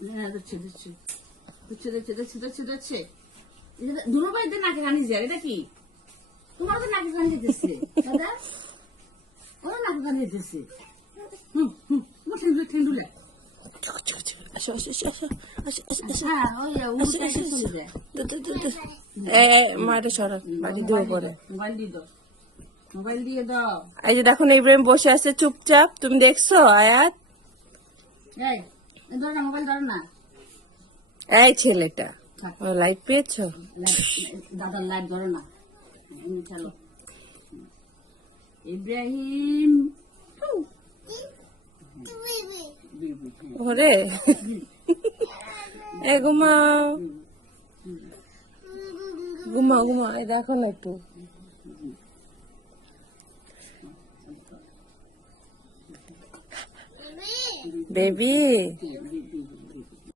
হ্যাঁ নাকে যায় এটা কি? তোমার তো নাকে দাদা? ওরা নাকে হুম হুম তোমার ঠেন্ডুলে ঠেন্ডুলে হ্যাঁ দেখো ইব্রাহিম বসে আছে চুপচাপ। তুমি দেখছ আয়াত? ধরো না মোবাইল ধরো না। এই ছেলেটা ও লাইট পেয়েছ? দাদার লাইট ধরো না। চালো। ইব্রাহিম। ওরে। এ ঘুমাও। ঘুমাও ঘুমাও। এই দেখো না একটু। 네비